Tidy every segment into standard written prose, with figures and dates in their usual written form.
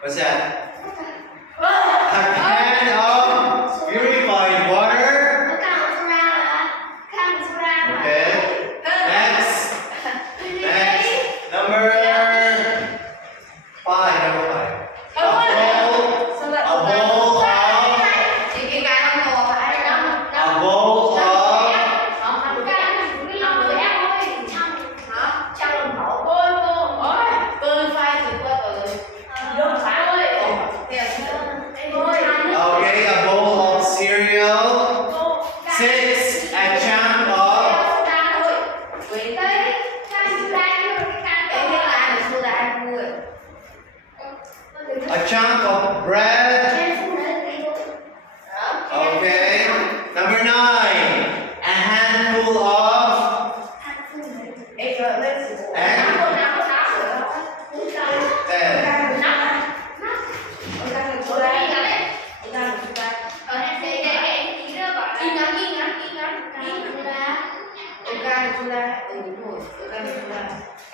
What's that? A can of purified water. Okay. Next. Number 5. A bowl of cereal. 6. A chunk of bread. Okay. Number 9. A handful of egg. 10.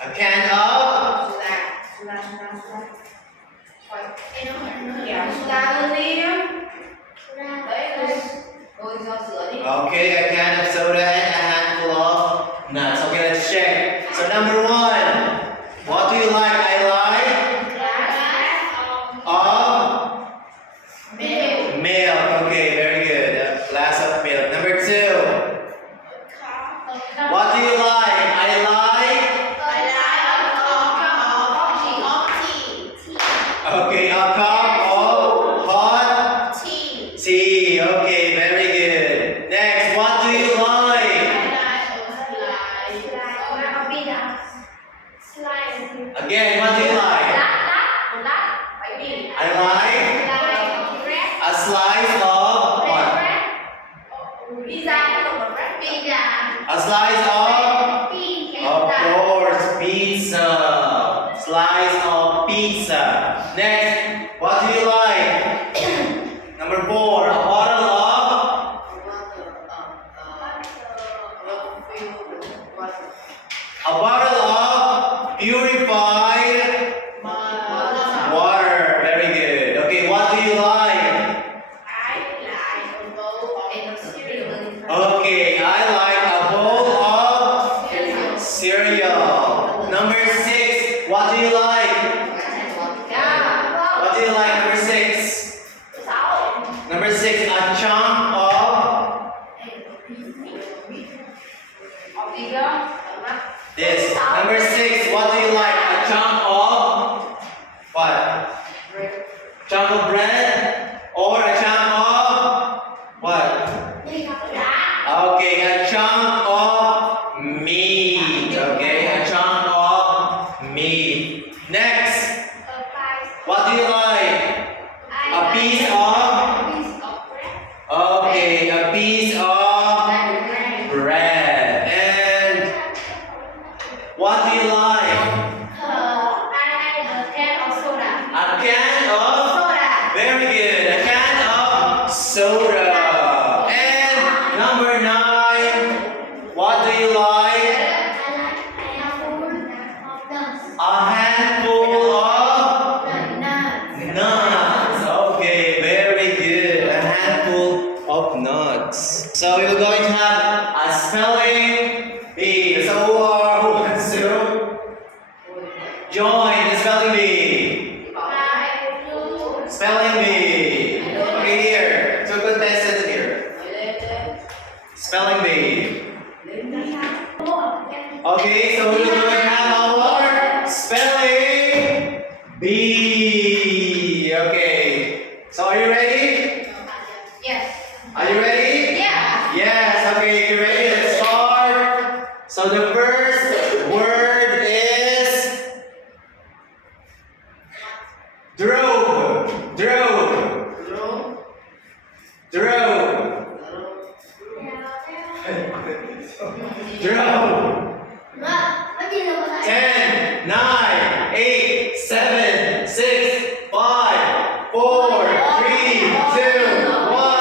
A can of okay, a can of soda and a handful of nuts. Okay, let's check. So number 1, what do you like? I like milk. Okay, very good. A glass of milk. Number 2, what do you like? I like okay, a cup of hot tea. Okay, very good. Next, what do you like? Again, what do you like? I like a slice of what? A slice of course, pizza. Slice of pizza. Next, what do you like? Number 4, a bottle of purified water. Very good. Okay, what do you like? Okay, I like a bowl of cereal. Number 6, what do you like? What do you like? Number 6. Number 6, a chunk of this. Number 6, what do you like? A chunk of what? Chunk of bread or a chunk of what? Okay, a chunk of meat. Okay, a chunk of meat. Next, what do you like? A piece of okay, a piece of bread. And what do you like? A can of very good. A can of soda. And number 9, what do you like? A handful of nuts. Okay, very good. A handful of nuts. So we're going to have a spelling bee. So who wants to join the spelling bee? Spelling bee. Okay, here. 2 contestants here. Spelling bee. Okay, so we're going to have our spelling bee. Okay. So are you ready? Are you ready? Yes. Okay, if you're ready, let's start. So the first word is drove. Drove. Drove. Drove. 10, 9, 8, 7, 6, 5, 4, 3, 2, 1.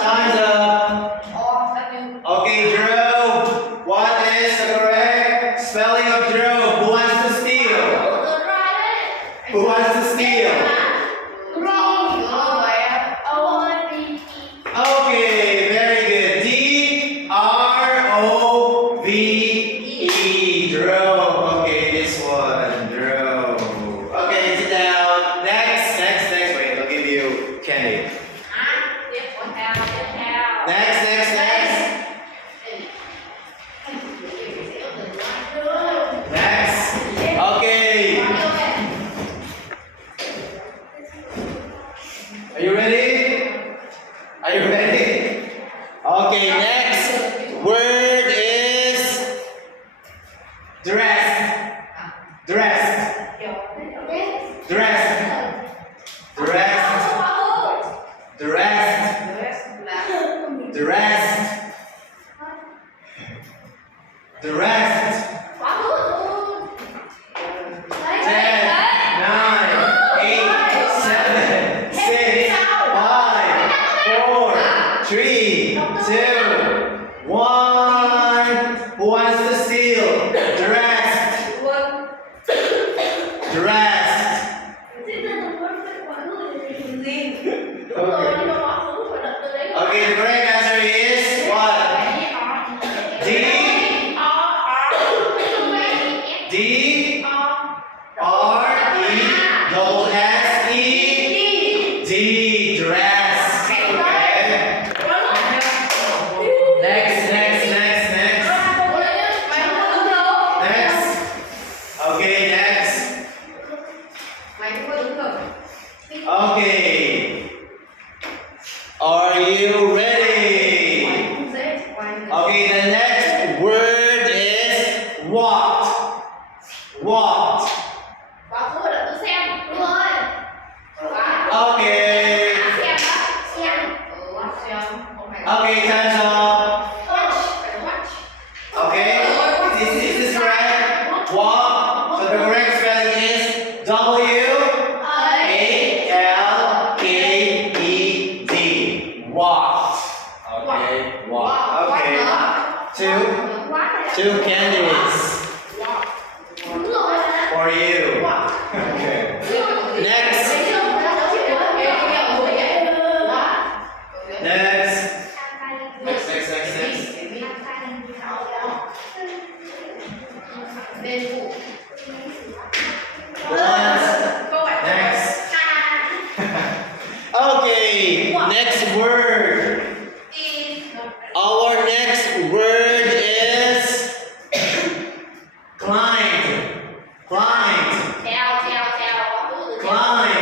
Time's up. Okay, drove. What is the correct spelling of drove? Who wants to O-V-E. Drove. Okay, this one. Drove. Okay, sit down. Next. Wait, I'll give you candy. Next. Next. Okay. Are you ready? Okay, next word is dressed. Dressed. Dressed. The rest. 10, 9, 8, 7, 6, 5, 4, 3, 2, 1. Who wants to steal? The rest. Okay, the correct answer is what? D R E double S E D. Dress. Okay. Next. Okay, next. Okay. Are you ready? Okay, the next word is walked. Walked. Okay. Okay, time's up. Okay, is this correct? Walk. So the correct spelling is W-A-L-K-E-D. Walked. Okay, walk. Okay. Two candies for you. Okay. Next. Okay, next word. Our next word is climbed. Climbed. Climbed.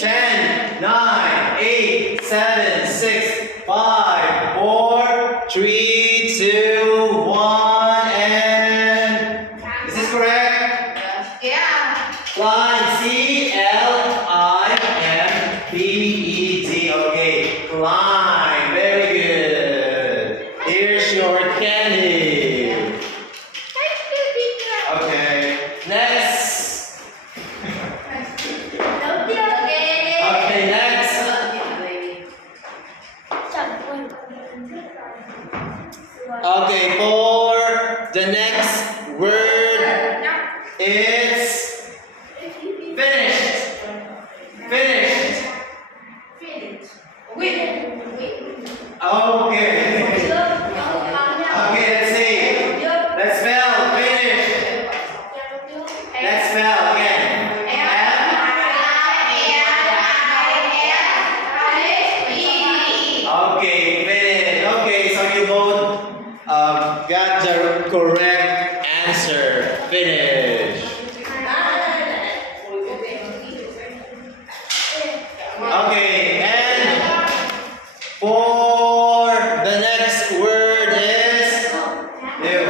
10, 9, 8, 7, 6, 5, 4, 3, 2, 1, and is this correct? Climb. C-L-I-M-B-E-D. Okay, climb. Very good. Here's your candy. Okay, next. Okay, next. Okay, for the next word, it's finished. Okay. Okay, let's see. Let's spell finish. Let's spell again. Okay, finish. Okay, so you both got the correct answer. Finish. Okay, and for the next word is new.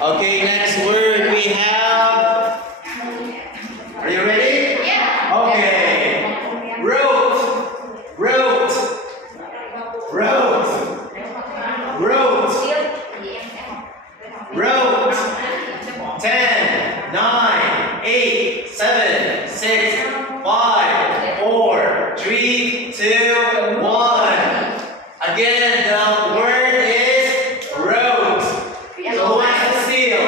Okay, next word we have. Are you ready? Okay. Wrote. 10, 9, 8, 7, 6, 5, 4, 3, 2, 1. Again, the word is wrote. So who wants to steal?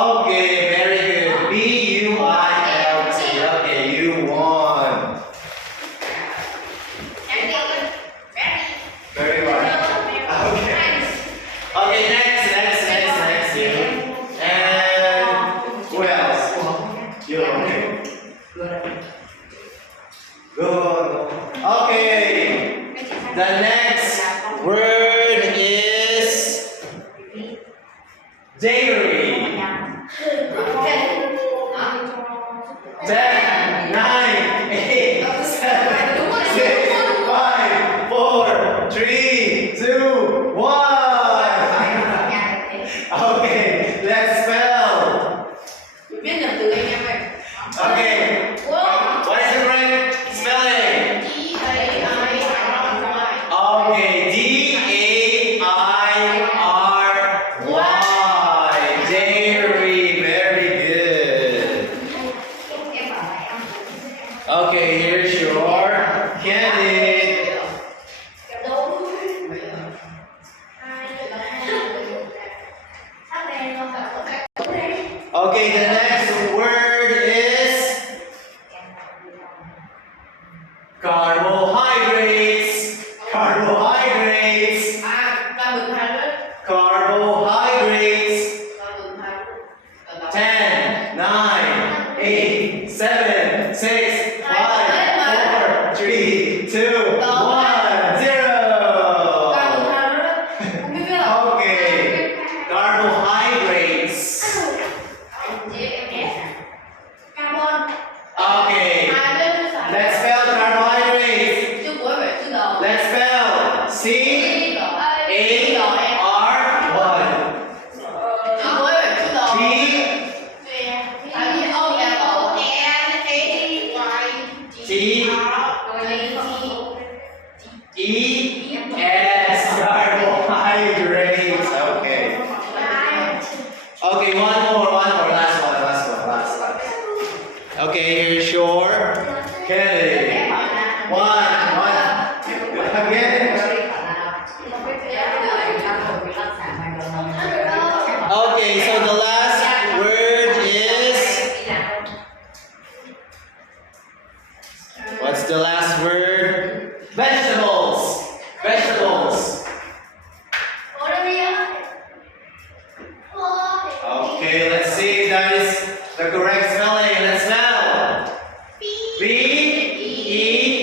Okay, very good. B-U-I-L-T. Okay, you won. Very well. Okay. Okay, next you. And who else? You, okay. Good. Okay. The next word is dairy. 10, 9, 8, 7, 6, 5, 4, 3, 2, 1. Okay, let's spell. Okay, what is the correct spelling? Okay, D-A-I-R-Y. Dairy, very good. Okay, here's your candy. Okay, the next word is carbohydrates. Carbohydrates. Carbohydrates. 10, 9, 8, 7, 6, 5, 4, 3, 2, 1, 0. Okay, carbohydrates. Okay, let's spell carbohydrates. Let's spell C-A-R-B-T-E-S. Carbohydrates. Okay. Okay, one more. Last one. Okay, here's your candy. One. Again. Okay, so the last word is. What's the last word? Vegetables. Okay, let's see if that is the correct spelling. Let's smell. V-E-G-E-T-A.